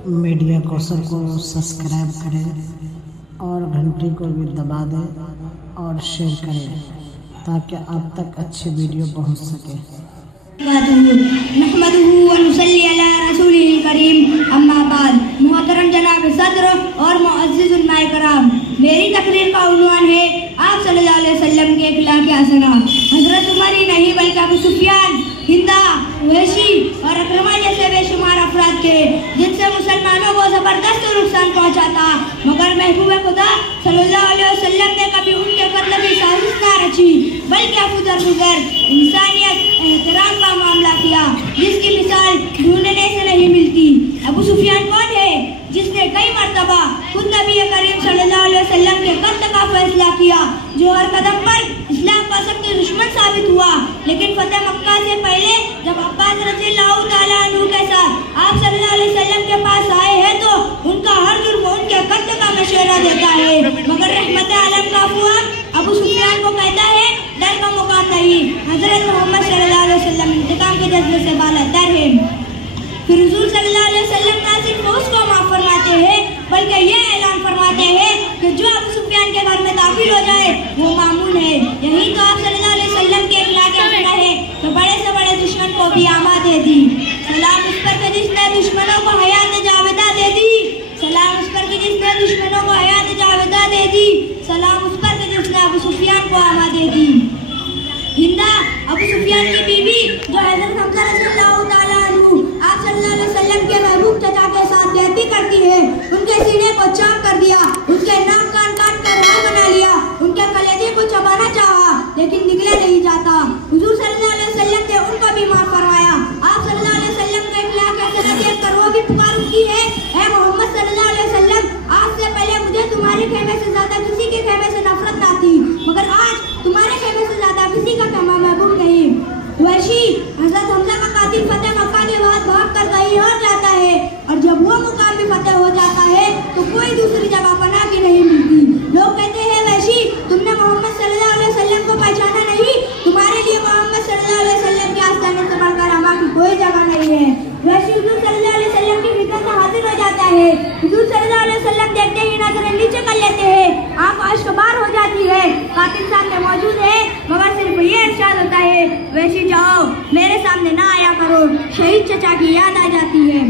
Media कौशल को subscribe करें और घंटी को भी दबा दें और शेयर करें ताकि आप तक अच्छी वीडियो पहुंच सके। मोहतरम जनाब सदर और मुअज़्ज़िज़ उलमाए कराम, मेरी तकरीर का उन्वान है आप सल्लल्लाहु अलैहि वसल्लम के अखलाक़ हसना। हज़रत उमर ही नहीं बल्कि अबू सुफियान, हिंदा, वहशी और अकरमा जैसे बेशुमार अफराद के जिनसे मुसलमानों को जबरदस्त नुकसान पहुंचा था, मगर महबूब खुदा सल्लल्लाहु अलैहि वसल्लम ने कभी उनके कत्ल की साजिश न रची बल्कि अबू दरगुजर इंसानियत एहतराम का मामला किया जिसकी मिसाल ढूंढने से नहीं मिलती। अबू सुफियान कौन है जिसने कई मर्तबा खुद नबी करीम सल्लल्लाहु अलैहि वसल्लम के कत्ल का फैसला किया, जो हर कदम पर इस्लाम का सख्त दुश्मन साबित हुआ। लेकिन फतेह मक्का से पहले जब अब्बास रज़ियल्लाहु ताला अन्हु के साथ आप सल्लल्लाहु अलैहि वसल्लम के पास आए हैं तो उनका हर जुर्म उनके कत्ल का मशवरा देता है, मगर रहमत आलम का हुआ अबू सुफियान को कहता है डर का मुकाम नहीं, हजरत मोहम्मद सल्लल्लाहु अलैहि वसल्लम इंतकाम के जज्बे से बालातर है। फिर हुजूर सल्लल्लाहु अलैहि वसल्लम ना सिर्फ उसको माफ फरमाते हैं बल्कि ये ऐलान फरमाते हैं कि जो अबू सुफियान के घर में दाखिल हो जाए वो मामून है। यही तो आप सल्लल्लाहु अलैहि वसल्लम के इखलाक़ हसना है तो बड़े से बड़े दुश्मन को भी आमा दे दी। सलाम उस पर के जिसने दुश्मनों को हयात जावेदा दे दी, सलाम उस पर के जिसने दुश्मनों को हयात जावेदा दे दी, सलाम उस पर के जिसने अबू सुफियान को आमा दे दी। हिंदा अबू सुफियान की बीवी जो हज़रत हमज़ा रज़ियल्लाहु ताला अन्हु आप सल्लल्लाहु अलैहि वसल्लम के महबूब चचा के साथ ज्यादती करती है, उनके सीने को चाक कर दिया, उसके नाक कान काट कर राह बना लिया, उनके कलेजे को चबाना चाहा लेकिन निकले नहीं जाता। हुजूर सल्लल्लाहु अलैहि वसल्लम ने उनको भी माफ फरमाया। आप सल्लल्लाहु अलैहि वसल्लम के इखलाक़ हसना देखकर वो भी पुकार उठी है, ऐ मोहम्मद सल्लल्लाहु अलैहि वसल्लम, आज से पहले मुझे तुम्हारे खेमे से ज्यादा किसी के खेमे से नफरत ना थी, मगर आज तुम्हारे खेमे से ज्यादा किसी का खेमा महबूब नहीं। वैशी हज़रत हमज़ा का कातिल फतेह मक्का के बाद भाग कर कहीं और जाता है और जब वो मुकाम भी फतेह हो जाता है तो कोई दूसरी जगह पनाह की नहीं मिलती। लोग कहते हैं वैशी तुमने मोहम्मद सल्लल्लाहु अलैहि वसल्लम को पहचाना नहीं, तुम्हारे लिए मोहम्मद सल्लल्लाहु अलैहि वसल्लम के आस्थाने से बढ़कर हमा की कोई जगह नहीं है। वैशी हुजूर सल्लल्लाहु अलैहि वसल्लम की खिदमत में हाजिर हो जाता है। हुजूर सल्लल्लाहु अलैहि वसल्लम देखते ही नजरें नीचे कर लेते हैं, आंख अश्कबार हो जाती है, कातिल सामने मौजूद है मगर सिर्फ ये इरशाद होता है वैशी जाओ मेरे सामने ना आया करो, शहीद चचा की याद आ जाती है।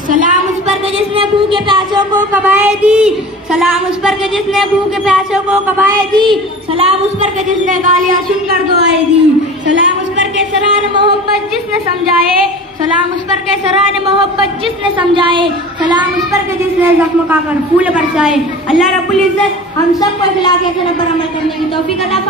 सलाम उस पर के जिसने भूखे प्यासों को कबाए दी, सलाम उस पर के जिसने भूखे प्यासों को कबाए दी, सलाम उस पर के जिसने गालियां सुनकर दुआएं दी, सलाम उस पर के सरान मोहब्बत जिसने समझाए, सलाम उस पर के सरान मोहब्बत जिसने समझाए, सलाम उस पर के जिसने जख्म खाकर फूल बरसाए। अल्लाह रब्बुल इज्जत हम सबको इखलाक़ हसना पर अमल करने की तौफीक अता